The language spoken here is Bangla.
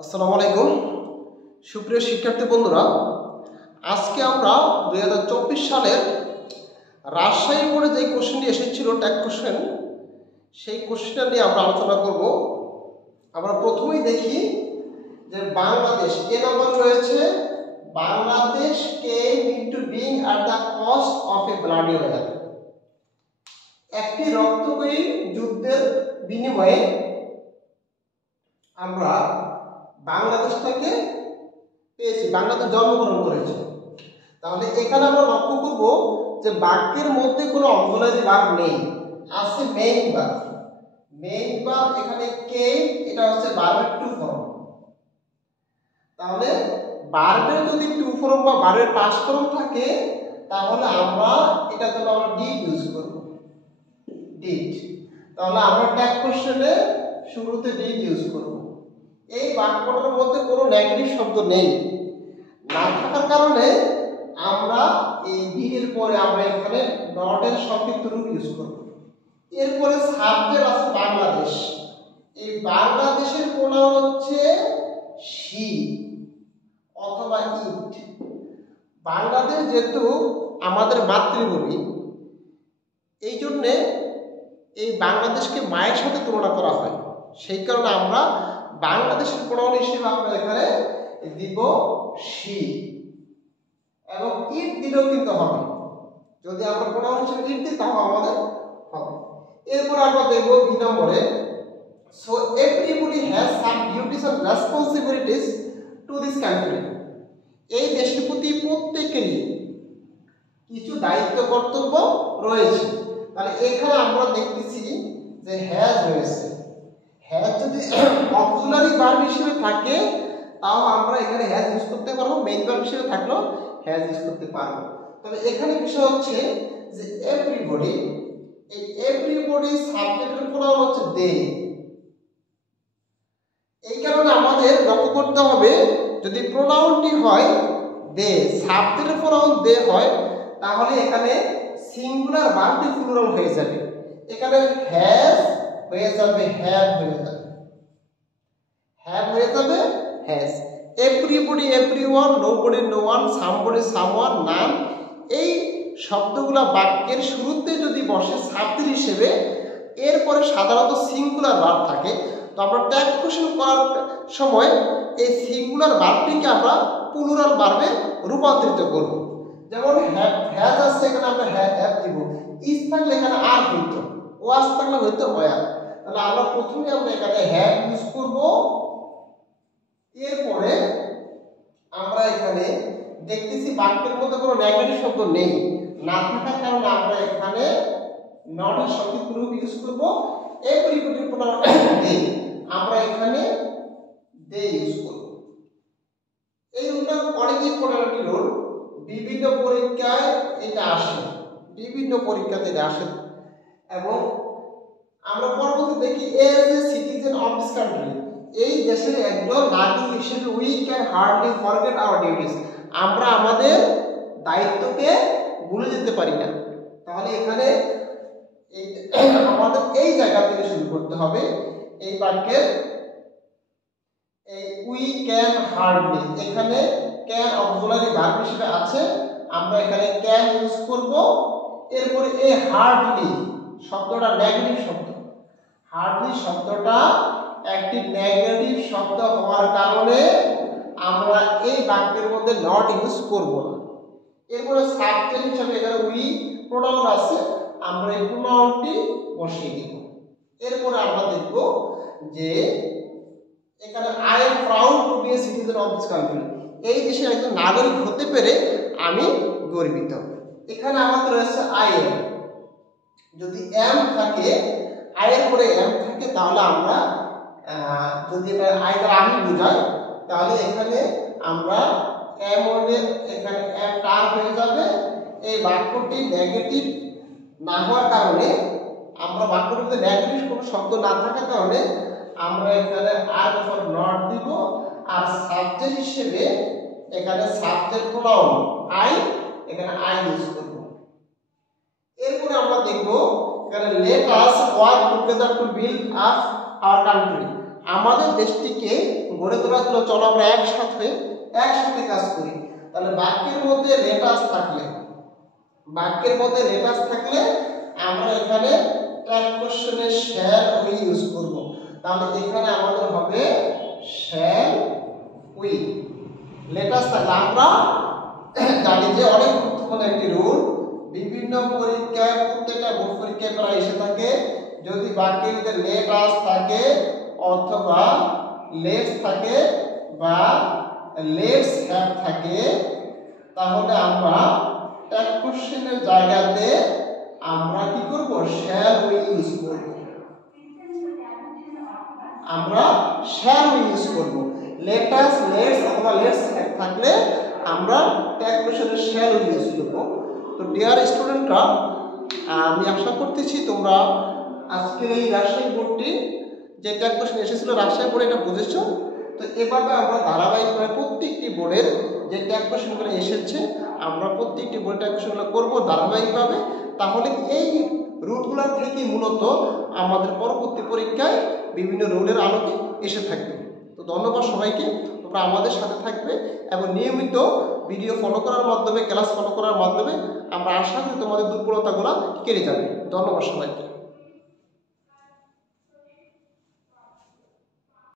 আসসালামু আলাইকুম সুপ্রিয় শিক্ষার্থী বন্ধুরা, আজকে আমরা 2024 সালের রাজশাহী বোর্ডে যে কোশ্চেনটি এসেছিল ট্যাগ কোশ্চেন, সেই কোশ্চেনটা নিয়ে আমরা আলোচনা করব। আমরা প্রথমেই দেখি যে বাংলাদেশ এ নাম্বার রয়েছে, Bangladesh came into being at the cost of a bloody war। একটি রক্তক্ষয়ী যুদ্ধের বিনিময়ে আমরা বাংলাদেশটাকে পেয়েছি, বাংলাদেশ জন্মগ্রহণ করেছে। তাহলে এখানে আমরা লক্ষ্য করব যে বাক্যের মধ্যে কোনো অক্সিলারি ভার্ব নেই, আছে মেইন ভার্ব। মেইন ভার্ব এখানে কেম, এটা হচ্ছে ভার্বের টু ফর্ম। তাহলে ভার্বের যদি টু ফর্ম বা ভার্বের পাস্ট ফর্ম থাকে তাহলে আমরা এটার জন্য আমরা ডিড ইউজ করব, ডিড। তাহলে আমরা ট্যাগ কোশ্চেনে শুরুতে ডিড ইউজ করব। এই বাক্যটার মধ্যে কোনো নেগেটিভ শব্দ নেই, না থাকার কারণে আমরা এই ডিড এর পরে আমরা এখানে নট এর সংক্ষিপ্ত রূপ ইউজ করব। এরপরে সাবজেক্ট আছে বাংলাদেশ। এই বাংলাদেশের প্রোনাউন হচ্ছে শি অথবা ইট। বাংলাদেশ যেহেতু আমাদের মাতৃভূমি, এই জন্যে এই বাংলাদেশকে মায়ের সাথে তুলনা করা হয়। সেই কারণে আমরা বাংলাদেশের প্রোনাউন হিসেবে আমরা এখানে দিব শি, এবং ইট দিলেও কিন্তু হবে। যদি আমরা প্রোনাউন হিসেবে ইট দিই তাহলে আমাদের হবে। এরপর আমরা দেখব বি নম্বরে, so everybody has some duties and responsibilities to this country. এই দেশের প্রতি প্রত্যেকেরই কিছু দায়িত্ব কর্তব্য রয়েছে। তাহলে এখানে আমরা দেখতেছি যে হ্যাজ রয়েছে। হ্যাজ যদি অক্সিলারি ভার্ব হিসেবে থাকে তাও আমরা এখানে হ্যাজ ইউজ করতে পারবো, মেইন ভার্ব হিসেবে থাকলেও হ্যাজ ইউজ করতে পারবো। তবে এখানে বিষয় হচ্ছে যে এভরিবডি, এই এভরিবডি সাবজেক্টের প্রোনাউন হচ্ছে দে। এই কারণে আমাদের লক্ষ্য করতে হবে যদি প্রোনাউনটি হয় দে, সাবজেক্টের প্রোনাউন দে হয়, তাহলে এখানে সিঙ্গুলার ভার্বটি প্লুরাল হয়ে যাবে। এখানে হ্যাজ হয়ে যাবে হ্যাভ হয়ে যাবে, হ্যাভ হয়ে যাবে has. Everybody everyone, nobody no one, somebody someone, none, এই শব্দগুলো বাক্যের শুরুতে যদি বসে সাবজেক্ট হিসেবে, এরপরে সাধারণত সিঙ্গুলার ভার্ব থাকে। তো আমরা ট্যাগ কোশ্চেন করার সময় এই সিঙ্গুলার ভার্বটিকে আমরা প্লুরাল ভার্বে রূপান্তরিত করব। যেমন হ্যাজ আছে, এখানে আমরা হ্যাভ দিব। ইজ থাকলে এখানে আর হইতো, ওয়াজ থাকলে হইতো ওয়ার। তাহলে আমরা প্রথমে আমরা এখানে হ্যাভ ইউজ করব। এরপরে আমরা এখানে দেখতেছি বাক্যের মধ্যে কোনো নেগেটিভ শব্দ নেই, না থাকার কারণে আমরা এখানে নট এর সংক্ষিপ্ত রূপ ইউজ করব। এভরিবডি প্রোনাউন দে, আমরা এখানে দে ইউজ করব। এই রুলটা অনেকই ইম্পর্টেন্ট রুল, বিভিন্ন পরীক্ষায় এটা আসে, বিভিন্ন পরীক্ষাতে এটা আসে। এবং আমরা পরবর্তী দেখি as a citizen of this country, এই দেশের একজন নাগরিক হিসেবে we can hardly forget our duties, আমরা আমাদের দায়িত্বকে ভুলে যেতে পারি না। তাহলে এখানে আমাদের এই জায়গা থেকে শুরু করতে হবে। এই বাক্যের এই উই ক্যান হার্ডলি, এখানে ক্যান অক্সিলারি ভার্ব হিসেবে আছে, আমরা এখানে ক্যান ইউজ করব। এরপরে এই হার্ডলি শব্দটা নেগেটিভ শব্দ, হার্ডলি শব্দটা একটি নেগেটিভ শব্দ হওয়ার কারণে আমরা এই বাক্যের মধ্যে নট ইউজ করব না। এরপরে সাবজেক্ট হিসেবে এখানে উই প্রোনাউন আছে, আমরা এই প্রোনাউনটি বসিয়ে দেব। এরপরে আমরা দেখব যে এখানে I am proud to be a citizen of this country, এই দেশের একজন নাগরিক হতে পেরে আমি গর্বিত। এখানে আমাদের রয়েছে আই এম। যদি এম থাকে, আই এর পরে এম থাকে, তাহলে আমরা যদি আই দ্বারা আমি বোঝাই, তাহলে এখানে আমরা এম হলে এখানে এম টার হয়ে যাবে। এই বাক্যটি নেগেটিভ না হওয়ার কারণে, আমরা বাক্যটিতে নেগেটিভ কোনো শব্দ না থাকার কারণে আমরা এখানে আর উপর নট দিব। আর সাবজেক্ট হিসেবে এখানে সাবজেক্ট প্রোনাউন আই, এখানে আই ইউজ করব। এরপরে আমরা দেখব এখানে let us work together to build up our country, আমাদের দেশটিকে গড়ে তোলার জন্য চলো আমরা একসাথে কাজ করি। তাহলে বাক্যের মধ্যে লেটাস থাকলে আমরা এখানে ট্যাগ কোশ্চেনে শ্যাল উই ইউজ করব। তাহলে এখানে আমাদের হবে শ্যাল উই। লেটাস থাকলে আমরা জানি যে অনেক গুরুত্বপূর্ণ একটি রুল, বিভিন্ন পরীক্ষায় প্রত্যেকটা বোর্ড পরীক্ষায় প্রায় এসে থাকে, যদি বাক্যের মধ্যে লেটাস থাকে অথবা লেটস থাকে বা লেটস হ্যাভ থাকে, তাহলে আমরা ট্যাগ কোশ্চেনের জায়গাতে আমরা কি করব? শ্যাল উই ইউজ করব। আমরা শ্যাল উই ইউজ করব। লেটাস, লেটস অথবা লেটস হ্যাভ থাকলে আমরা ট্যাগ কোশ্চেনের শ্যাল উই ইউজ করব। তো ডিয়ার স্টুডেন্টরা, আমি আশা করতেছি তোমরা আজকের এই রাজশাহী বোর্ডটি যে ট্যাগ কোশ্চেন এসেছিল রাজশাহী বোর্ডে এটা বুঝেছো। তো এভাবে আমরা ধারাবাহিকভাবে প্রত্যেকটি বোর্ডের যে ট্যাগ কোশ্চেনগুলো এসেছে আমরা প্রত্যেকটি বোর্ডের ট্যাগ কোশ্চেনগুলো করবো ধারাবাহিকভাবে। তাহলে এই রুলগুলো থেকে মূলত আমাদের পরবর্তী পরীক্ষায় বিভিন্ন রুলের আলোকে এসে থাকবে। তো ধন্যবাদ সবাইকে, তোমরা আমাদের সাথে থাকবে এবং নিয়মিত ভিডিও ফলো করার মাধ্যমে, ক্লাস ফলো করার মাধ্যমে আমরা আশা করি তোমাদের দুর্বলতাগুলো কেটে যাবে। ধন্যবাদ সবাইকে।